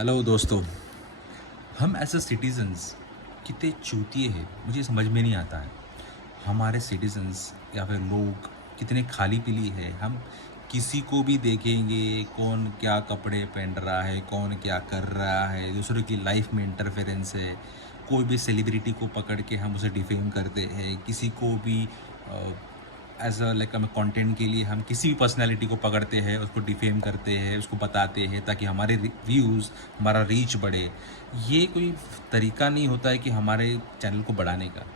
Hello दोस्तों। हम as a citizens कितने चूतिए हैं मुझे समझ में नहीं आता है। हमारे सिटीजन्स या फिर लोग कितने खाली पीली है। हम किसी को भी देखेंगे, कौन क्या कपड़े पहन रहा है, कौन क्या कर रहा है, दूसरों की लाइफ में इंटरफेरेंस है। कोई भी सेलिब्रिटी को पकड़ के हम उसे डिफेम करते हैं। किसी को भी एज अ लाइक हमें कंटेंट के लिए हम किसी भी पर्सनैलिटी को पकड़ते हैं, उसको डिफेम करते हैं, उसको बताते हैं ताकि हमारे व्यूज़, हमारा रीच बढ़े। ये कोई तरीका नहीं होता है कि हमारे चैनल को बढ़ाने का।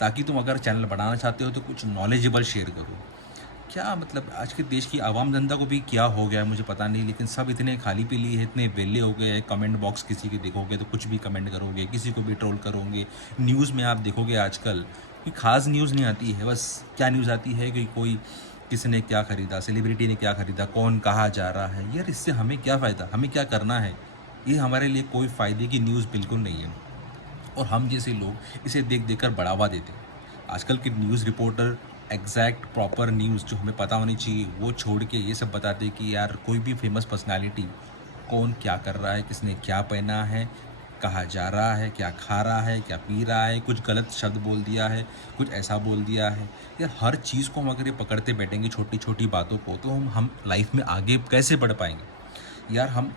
ताकि तुम अगर चैनल बढ़ाना चाहते हो तो कुछ नॉलेजेबल शेयर करो। क्या मतलब आज के देश की आवाम जनता को भी क्या हो गया है मुझे पता नहीं, लेकिन सब इतने खाली पीली है, इतने वेले हो गए हैं। कमेंट बॉक्स किसी के देखोगे तो कुछ भी कमेंट करोगे, किसी को भी ट्रोल करोगे। न्यूज़ में आप देखोगे आजकल कोई ख़ास न्यूज़ नहीं आती है। बस क्या न्यूज़ आती है कि कोई किसी ने क्या ख़रीदा, सेलिब्रिटी ने क्या ख़रीदा, कौन कहाँ जा रहा है। यार इससे हमें क्या फ़ायदा, हमें क्या करना है। ये हमारे लिए कोई फ़ायदे की न्यूज़ बिल्कुल नहीं है। और हम जैसे लोग इसे देख देख कर बढ़ावा देते हैं। आजकल के news reporter exact proper news जो हमें पता होनी चाहिए वो छोड़ के ये सब बताते हैं कि यार कोई भी फेमस पर्सनालिटी कौन क्या कर रहा है, किसने क्या पहना है, कहाँ जा रहा है, क्या खा रहा है, क्या पी रहा है, कुछ गलत शब्द बोल दिया है, कुछ ऐसा बोल दिया है। यार हर चीज़ को हम अगर ये पकड़ते बैठेंगे छोटी छोटी बातों को, तो हम लाइफ में आगे कैसे बढ़ पाएंगे। यार हम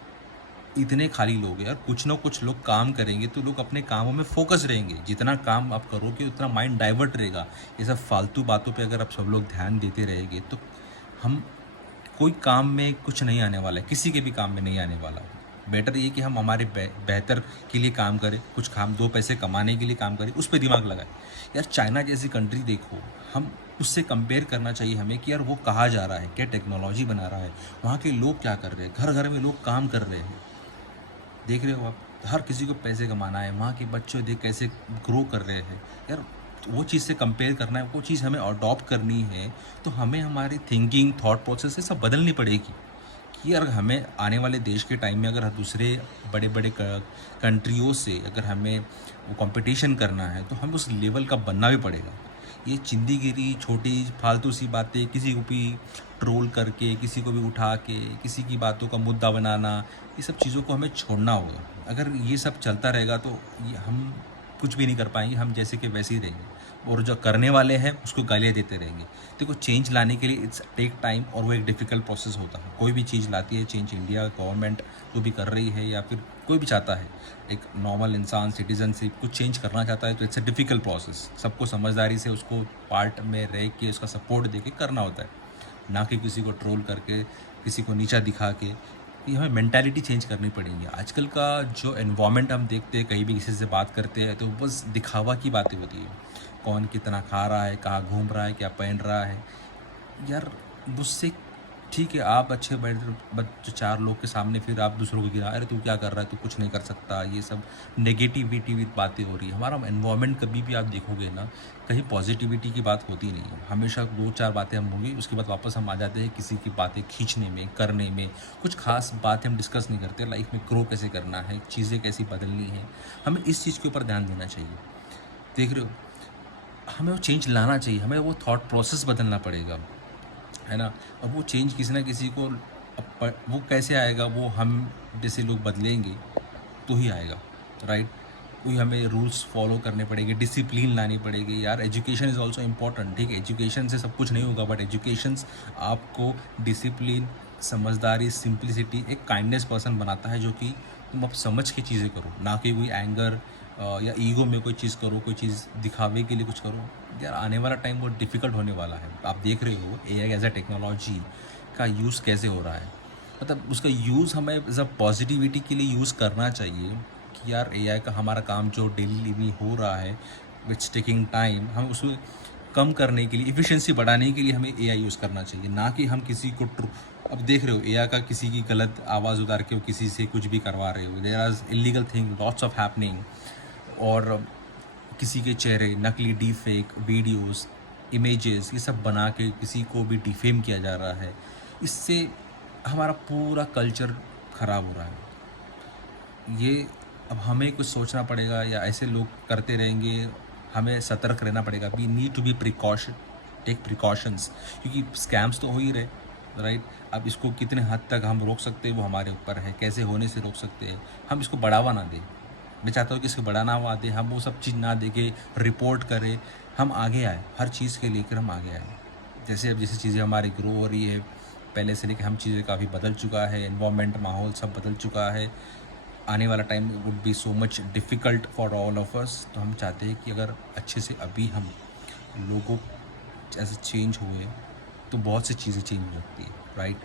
इतने खाली लोग हैं यार, कुछ ना कुछ लोग काम करेंगे तो लोग अपने कामों में फोकस रहेंगे। जितना काम आप करोगे उतना माइंड डाइवर्ट रहेगा। ये सब फालतू बातों पे अगर आप सब लोग ध्यान देते रहेंगे तो हम कोई काम में कुछ नहीं आने वाला है, किसी के भी काम में नहीं आने वाला है। बेटर ये कि हम हमारे बेहतर के लिए काम करें, कुछ काम दो पैसे कमाने के लिए काम करें, उस पर दिमाग लगाएं। यार चाइना जैसी कंट्री देखो, हम उससे कंपेयर करना चाहिए हमें कि यार वो कहाँ जा रहा है, क्या टेक्नोलॉजी बना रहा है, वहाँ के लोग क्या कर रहे हैं, घर घर में लोग काम कर रहे हैं। देख रहे हो आप, हर किसी को पैसे कमाना है, वहाँ के बच्चे देख कैसे ग्रो कर रहे हैं। यार तो वो चीज़ से कंपेयर करना है, वो चीज़ हमें अडॉप्ट करनी है। तो हमें हमारी थिंकिंग, थॉट प्रोसेस ये सब बदलनी पड़ेगी कि यार हमें आने वाले देश के टाइम में अगर दूसरे बड़े बड़े कंट्रियों से अगर हमें वो कंपटीशन करना है तो हमें उस लेवल का बनना भी पड़ेगा। ये चिंदीगिरी, छोटी फालतू सी बातें, किसी को भी ट्रोल करके, किसी को भी उठा के, किसी की बातों का मुद्दा बनाना, ये सब चीज़ों को हमें छोड़ना होगा। अगर ये सब चलता रहेगा तो ये हम कुछ भी नहीं कर पाएंगे, हम जैसे कि वैसे ही रहेंगे। और जो करने वाले हैं उसको गालियाँ देते रहेंगे। देखो चेंज लाने के लिए इट्स टेक टाइम, और वो एक डिफ़िकल्ट प्रोसेस होता है। कोई भी चीज़ लाती है चेंज, इंडिया गवर्नमेंट जो भी कर रही है या फिर कोई भी चाहता है, एक नॉर्मल इंसान सिटीजनशिप कुछ चेंज करना चाहता है तो इट्स अ डिफ़िकल्ट प्रोसेस। सबको समझदारी से उसको पार्ट में रह के उसका सपोर्ट दे के करना होता है, ना कि किसी को ट्रोल करके, किसी को नीचा दिखा के। ये हमें मेंटालिटी चेंज करनी पड़ेगी। आजकल का जो एनवायरनमेंट हम देखते हैं, कहीं भी किसी से बात करते हैं तो बस दिखावा की बातें होती है। कौन कितना खा रहा है, कहाँ घूम रहा है, क्या पहन रहा है। यार मुझसे ठीक है, आप अच्छे जो चार लोग के सामने फिर आप दूसरों को गिरा, अरे तू क्या कर रहा है, तू कुछ नहीं कर सकता, ये सब नेगेटिविटी बातें हो रही है। हमारा एनवायरनमेंट कभी भी आप देखोगे ना, कहीं पॉजिटिविटी की बात होती नहीं है। हमेशा दो चार बातें हम होंगी, उसके बाद वापस हम आ जाते हैं किसी की बातें खींचने में, करने में। कुछ खास बातें हम डिस्कस नहीं करते, लाइफ में ग्रो कैसे करना है, चीज़ें कैसी बदलनी है। हमें इस चीज़ के ऊपर ध्यान देना चाहिए। देख रहे हो, हमें वो चेंज लाना चाहिए, हमें वो थॉट प्रोसेस बदलना पड़ेगा, है ना। अब वो चेंज किसी ना किसी को, वो कैसे आएगा, वो हम जैसे लोग बदलेंगे तो ही आएगा, राइट। कोई हमें रूल्स फॉलो करने पड़ेंगे, डिसिप्लिन लानी पड़ेगी। यार एजुकेशन इज़ ऑल्सो इम्पॉर्टेंट, ठीक है, एजुकेशन से सब कुछ नहीं होगा, बट एजुकेशन आपको डिसिप्लिन, समझदारी, सिंप्लिसिटी, एक काइंडनेस पर्सन बनाता है, जो कि तुम अब समझ के चीज़ें करो, ना कि कोई एंगर या ईगो में कोई चीज़ करो, कोई चीज़ दिखावे के लिए कुछ करो। यार आने वाला टाइम बहुत डिफ़िकल्ट होने वाला है। आप देख रहे हो एआई एज अ टेक्नोलॉजी का यूज़ कैसे हो रहा है। मतलब उसका यूज़ हमें एज अ पॉजिटिविटी के लिए यूज़ करना चाहिए कि यार एआई का हमारा काम जो डेली में हो रहा है, विच टेकिंग टाइम, हम उसमें कम करने के लिए, इफ़िशिएंसी बढ़ाने के लिए हमें एआई यूज़ करना चाहिए, ना कि हम किसी को अब देख रहे हो एआई का किसी की गलत आवाज़ उतार के वो किसी से कुछ भी करवा रहे हो। There are illegal thing lots of happening. और किसी के चेहरे, नकली डीप फेक वीडियोस, इमेजेस, ये सब बना के किसी को भी डिफेम किया जा रहा है। इससे हमारा पूरा कल्चर ख़राब हो रहा है। ये अब हमें कुछ सोचना पड़ेगा, या ऐसे लोग करते रहेंगे, हमें सतर्क रहना पड़ेगा। We need to be precaution, take precautions, क्योंकि स्कैम्स तो हो ही रहे। राइट। अब इसको कितने हद तक हम रोक सकते हैं वो हमारे ऊपर है, कैसे होने से रोक सकते हैं। हम इसको बढ़ावा ना दें, मैं चाहता हूँ कि इसको बढ़ावा दें, हम वो सब चीज़ ना देके रिपोर्ट करें, हम आगे आए, हर चीज़ के लेकर हम आगे आए। जैसे अब जैसे चीज़ें हमारी ग्रो हो रही है, पहले से लेकर हम चीज़ें काफ़ी बदल चुका है, एनवायरनमेंट माहौल सब बदल चुका है। आने वाला time would be so much difficult for all of us. तो हम चाहते हैं कि अगर अच्छे से अभी हम लोगों ऐसे चेंज हुए तो बहुत सी चीज़ें चेंज हो सकती है, right.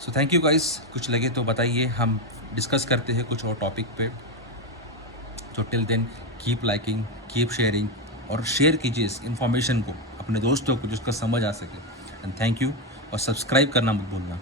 So thank you guys, कुछ लगे तो बताइए, हम डिस्कस करते हैं कुछ और टॉपिक पे। तो till then keep liking, keep sharing, और शेयर कीजिए इस इन्फॉर्मेशन को अपने दोस्तों को जिसका समझ आ सके। एंड थैंक यू, और सब्सक्राइब करना मत भूलना।